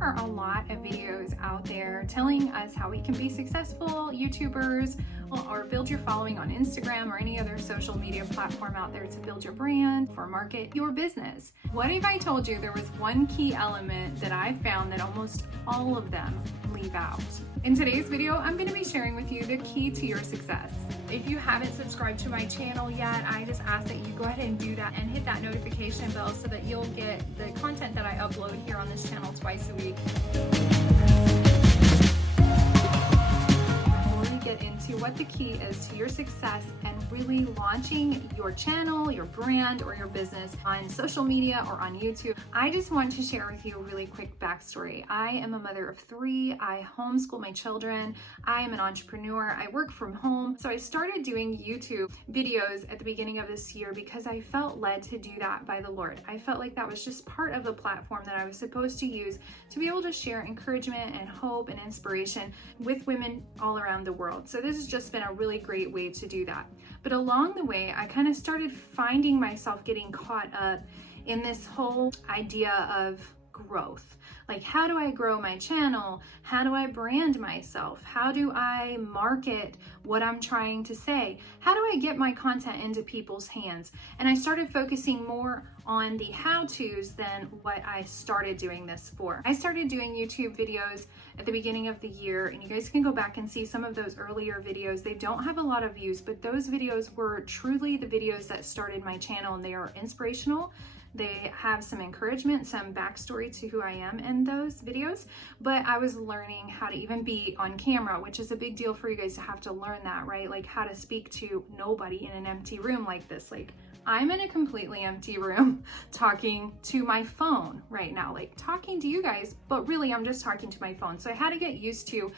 are a lot of videos out there telling us how we can be successful YouTubers or build your following on Instagram or any other social media platform out there to build your brand or market your business. What if I told you there was one key element that I found that almost all of them leave out? In today's video, I'm going to be sharing with you the key to your success. If you haven't subscribed to my channel yet, I just ask that you go ahead and do that and hit that notification bell so that you'll get the content that I upload here on this channel twice a week. Before we get into what the key is to your success and really launching your channel, your brand, or your business on social media or on YouTube, I just want to share with you a really quick backstory. I am a mother of 3. I homeschool my children. I am an entrepreneur. I work from home. So I started doing YouTube videos at the beginning of this year because I felt led to do that by the Lord. I felt like that was just part of the platform that I was supposed to use to be able to share encouragement and hope and inspiration with women all around the world. So this has just been a really great way to do that. But along the way, I kind of started finding myself getting caught up in this whole idea of growth. Like, how do I grow my channel? How do I brand myself? How do I market what I'm trying to say? How do I get my content into people's hands? And I started focusing more on the how-tos than what I started doing this for. I started doing YouTube videos at the beginning of the year, and you guys can go back and see some of those earlier videos. They don't have a lot of views, but those videos were truly the videos that started my channel, and they are inspirational. They have some encouragement, some backstory to who I am in those videos, but I was learning how to even be on camera, which is a big deal for you guys to have to learn that, right? Like how to speak to nobody in an empty room like this. Like, I'm in a completely empty room talking to my phone right now, like talking to you guys, but really I'm just talking to my phone. So I had to get used to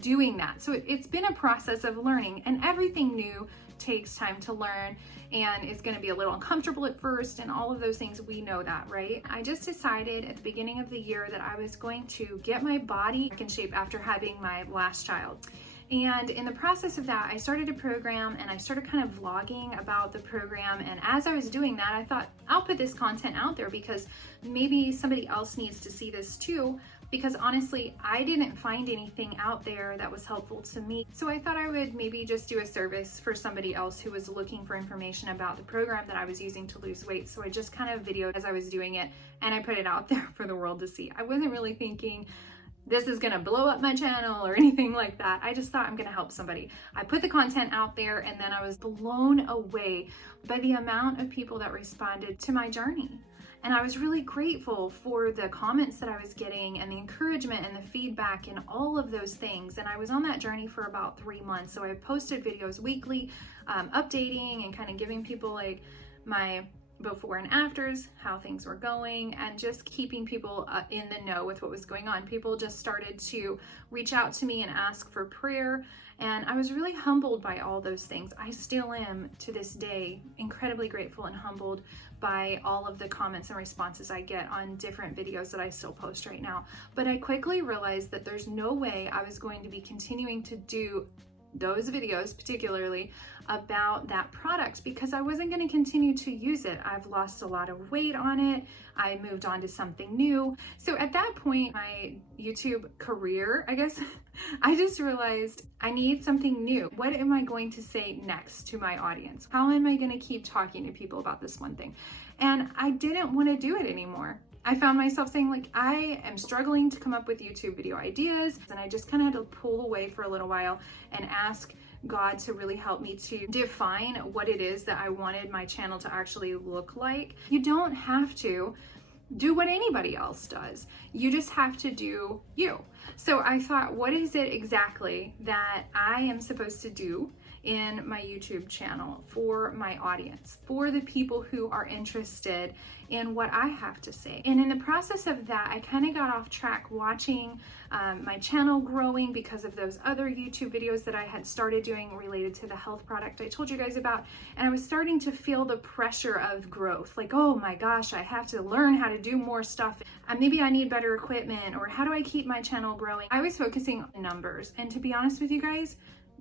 doing that. So it's been a process of learning, and everything new takes time to learn, and it's going to be a little uncomfortable at first, and all of those things, we know that, right? I just decided at the beginning of the year that I was going to get my body back in shape after having my last child. And in the process of that, I started a program, and I started kind of vlogging about the program. And as I was doing that, I thought, I'll put this content out there because maybe somebody else needs to see this too. Because honestly, I didn't find anything out there that was helpful to me. So I thought I would maybe just do a service for somebody else who was looking for information about the program that I was using to lose weight. So I just kind of videoed as I was doing it, and I put it out there for the world to see. I wasn't really thinking this is gonna blow up my channel or anything like that. I just thought I'm gonna help somebody. I put the content out there, and then I was blown away by the amount of people that responded to my journey. And I was really grateful for the comments that I was getting and the encouragement and the feedback and all of those things. And I was on that journey for about 3 months. So I posted videos weekly, updating and kind of giving people like my before and afters, how things were going, and just keeping people in the know with what was going on. People just started to reach out to me and ask for prayer, and I was really humbled by all those things. I still am to this day incredibly grateful and humbled by all of the comments and responses I get on different videos that I still post right now. But I quickly realized that there's no way I was going to be continuing to do those videos, particularly about that product, because I wasn't going to continue to use it. I've lost a lot of weight on it. I moved on to something new. So at that point, my YouTube career, I guess, I just realized I need something new. What am I going to say next to my audience? How am I going to keep talking to people about this one thing? And I didn't want to do it anymore. I found myself saying, like, I am struggling to come up with YouTube video ideas, and I just kind of had to pull away for a little while and ask God to really help me to define what it is that I wanted my channel to actually look like. You don't have to do what anybody else does. You just have to do you. So I thought, what is it exactly that I am supposed to do in my YouTube channel for my audience, for the people who are interested in what I have to say? And in the process of that, I kind of got off track watching my channel growing because of those other YouTube videos that I had started doing related to the health product I told you guys about. And I was starting to feel the pressure of growth. Like, oh my gosh, I have to learn how to do more stuff. Maybe I need better equipment, or how do I keep my channel growing? I was focusing on numbers. And to be honest with you guys,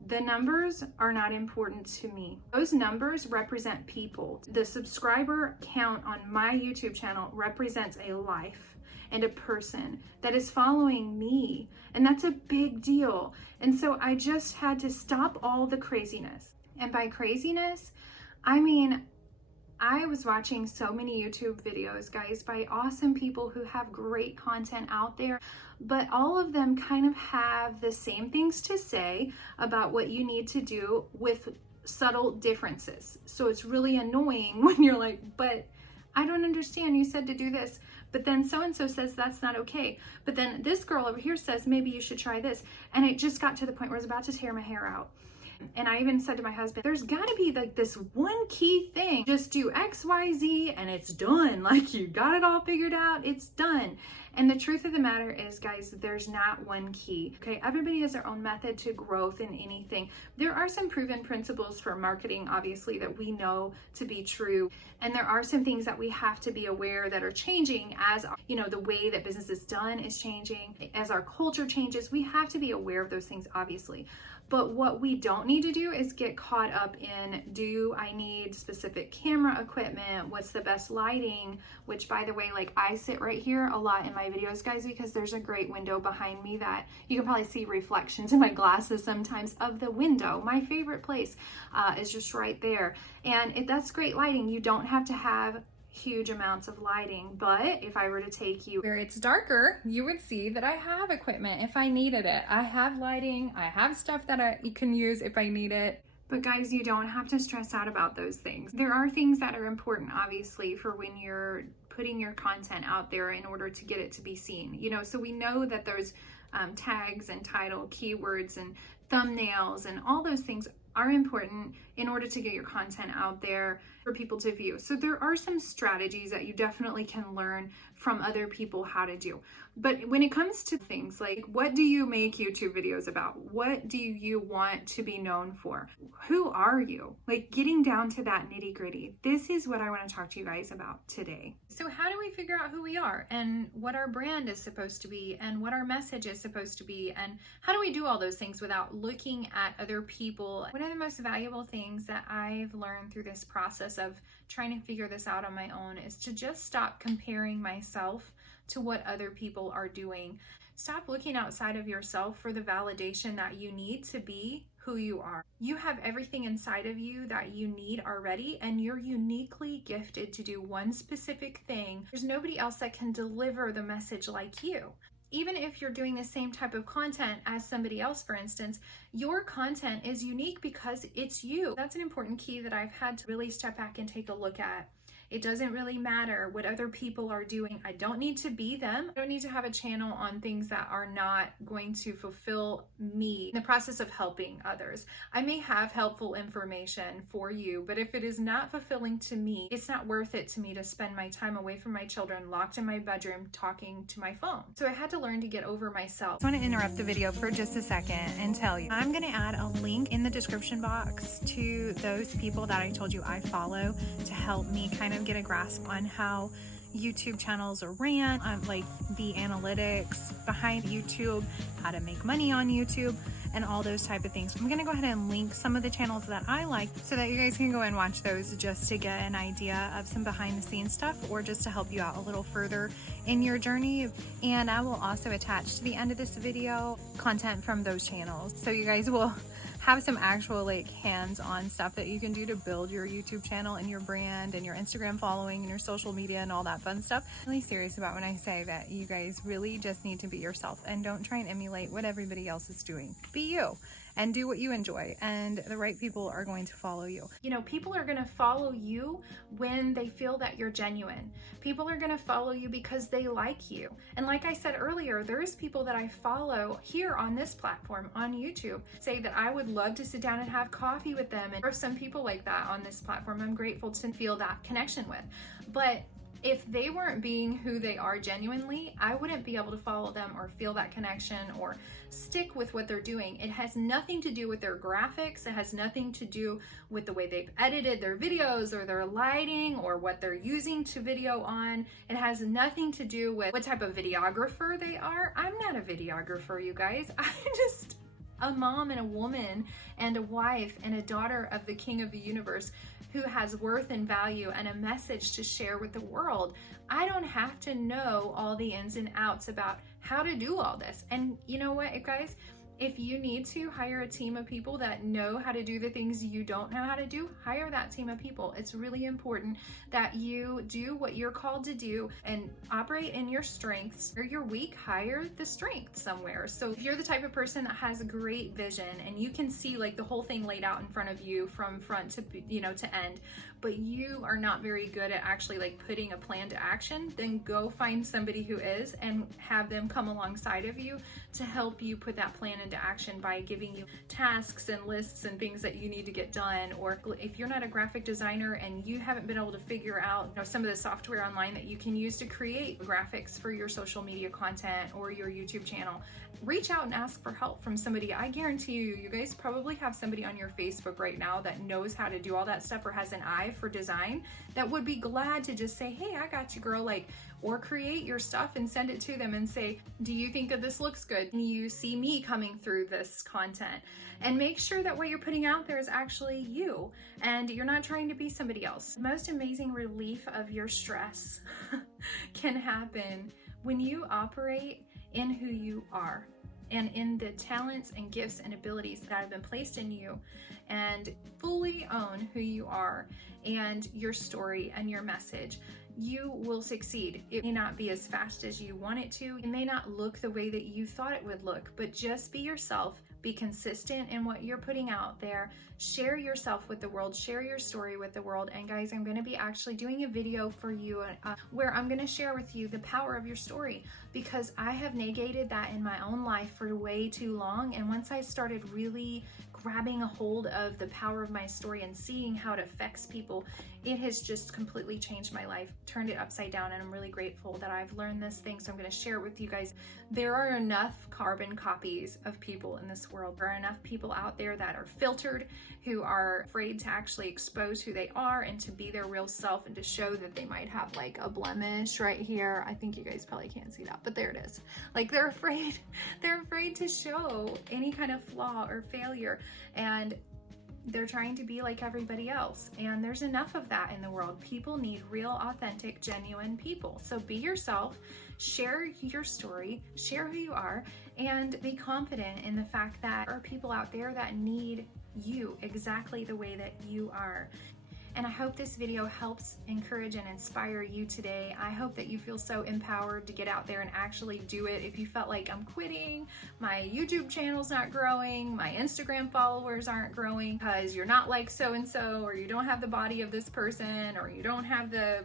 the numbers are not important to me. Those numbers represent people. The subscriber count on my YouTube channel represents a life. and a person that is following me. And that's a big deal. And so I just had to stop all the craziness. And by craziness, I mean, I was watching so many YouTube videos, guys, by awesome people who have great content out there, but all of them kind of have the same things to say about what you need to do with subtle differences. So it's really annoying when you're like, but I don't understand. You said to do this, but then so-and-so says that's not okay. But then this girl over here says, maybe you should try this. And it just got to the point where I was about to tear my hair out. And I even said to my husband, there's got to be like this one key thing. Just do X, Y, Z and it's done. Like you got it all figured out. It's done. And the truth of the matter is, guys, there's not one key. Okay. Everybody has their own method to growth in anything. There are some proven principles for marketing, obviously, that we know to be true. And there are some things that we have to be aware that are changing as, you know, the way that business is done is changing. As our culture changes, we have to be aware of those things, obviously. But what we don't need to do is get caught up in, do I need specific camera equipment? What's the best lighting? Which, by the way, like I sit right here a lot in my videos, guys, because there's a great window behind me that you can probably see reflections in my glasses sometimes of the window. My favorite place is just right there. And that's great lighting. You don't have to have huge amounts of lighting, but if I were to take you where it's darker, you would see that I have equipment if I needed it. I have lighting, I have stuff that I can use if I need it. But guys, you don't have to stress out about those things. There are things that are important, obviously, for when you're putting your content out there in order to get it to be seen. You know, so we know that those tags and title, keywords and thumbnails and all those things are important in order to get your content out there for people to view. So there are some strategies that you definitely can learn from other people how to do. But when it comes to things like, what do you make YouTube videos about? What do you want to be known for? Who are you? Like getting down to that nitty gritty. This is what I want to talk to you guys about today. So how do we figure out who we are and what our brand is supposed to be and what our message is supposed to be? And how do we do all those things without looking at other people? One of the most valuable things that I've learned through this process of trying to figure this out on my own is to just stop comparing myself to what other people are doing. Stop looking outside of yourself for the validation that you need to be who you are. You have everything inside of you that you need already, and you're uniquely gifted to do one specific thing. There's nobody else that can deliver the message like you. Even if you're doing the same type of content as somebody else, for instance, your content is unique because it's you. That's an important key that I've had to really step back and take a look at. It doesn't really matter what other people are doing. I don't need to be them. I don't need to have a channel on things that are not going to fulfill me in the process of helping others. I may have helpful information for you, but if it is not fulfilling to me, it's not worth it to me to spend my time away from my children, locked in my bedroom, talking to my phone. So I had to learn to get over myself. I want to interrupt the video for just a second and tell you, I'm going to add a link in the description box to those people that I told you I follow to help me kind of get a grasp on how YouTube channels are ran, like the analytics behind YouTube, how to make money on YouTube, and all those type of things. I'm gonna go ahead and link some of the channels that I like so that you guys can go and watch those just to get an idea of some behind the scenes stuff or just to help you out a little further in your journey. And I will also attach to the end of this video content from those channels, so you guys will have some actual like hands-on stuff that you can do to build your YouTube channel and your brand and your Instagram following and your social media and all that fun stuff. I'm really serious about when I say that you guys really just need to be yourself and don't try and emulate what everybody else is doing. Be you and do what you enjoy, and the right people are going to follow you. You know, people are going to follow you when they feel that you're genuine. People are going to follow you because they like you. And like I said earlier, there's people that I follow here on this platform on YouTube say that I would love to sit down and have coffee with them. And there are some people like that on this platform I'm grateful to feel that connection with. But if they weren't being who they are genuinely, I wouldn't be able to follow them or feel that connection or stick with what they're doing. It has nothing to do with their graphics. It has nothing to do with the way they've edited their videos or their lighting or what they're using to video on. It has nothing to do with what type of videographer they are. I'm not a videographer, you guys. a mom and a woman and a wife and a daughter of the King of the universe who has worth and value and a message to share with the world. I don't have to know all the ins and outs about how to do all this. And you know what, guys? If you need to hire a team of people that know how to do the things you don't know how to do, hire that team of people. It's really important that you do what you're called to do and operate in your strengths. Or you're weak, hire the strength somewhere. So if you're the type of person that has a great vision and you can see like the whole thing laid out in front of you from front to, to end, but you are not very good at actually like putting a plan to action, then go find somebody who is and have them come alongside of you to help you put that plan into action by giving you tasks and lists and things that you need to get done. Or if you're not a graphic designer and you haven't been able to figure out some of the software online that you can use to create graphics for your social media content or your YouTube channel, reach out and ask for help from somebody. I guarantee you guys probably have somebody on your Facebook right now that knows how to do all that stuff or has an eye for design that would be glad to just say, hey, I got you, girl. Or create your stuff and send it to them and say, do you think that this looks good? And you see me coming through this content, and make sure that what you're putting out there is actually you and you're not trying to be somebody else. The most amazing relief of your stress can happen when you operate in who you are and in the talents and gifts and abilities that have been placed in you, and fully own who you are and your story and your message. You will succeed. It may not be as fast as you want it to. It may not look the way that you thought it would look, but just be yourself. Be consistent in what you're putting out there. Share yourself with the world. Share your story with the world. And guys, I'm going to be actually doing a video for you where I'm going to share with you the power of your story, because I have negated that in my own life for way too long. And once I started really grabbing a hold of the power of my story and seeing how it affects people, it has just completely changed my life, turned it upside down, and I'm really grateful that I've learned this thing. So I'm going to share it with you guys. There are enough carbon copies of people in this world. There are enough people out there that are filtered, who are afraid to actually expose who they are and to be their real self and to show that they might have like a blemish right here. I think you guys probably can't see that, but there it is. Like they're afraid to show any kind of flaw or failure, and they're trying to be like everybody else. And there's enough of that in the world. People need real, authentic, genuine people. So be yourself, share your story, share who you are, and be confident in the fact that there are people out there that need you exactly the way that you are. And I hope this video helps encourage and inspire you today. I hope that you feel so empowered to get out there and actually do it. If you felt like I'm quitting, my YouTube channel's not growing, my Instagram followers aren't growing because you're not like so-and-so, or you don't have the body of this person, or you don't have the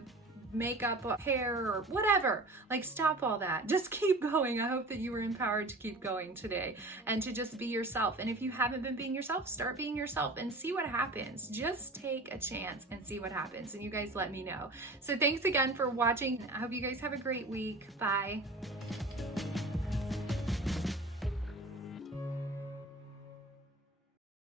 makeup, hair, or whatever, like stop all that. Just keep going. I hope that you were empowered to keep going today and to just be yourself. And if you haven't been being yourself, start being yourself and see what happens. Just take a chance and see what happens. And you guys let me know. So thanks again for watching. I hope you guys have a great week. Bye.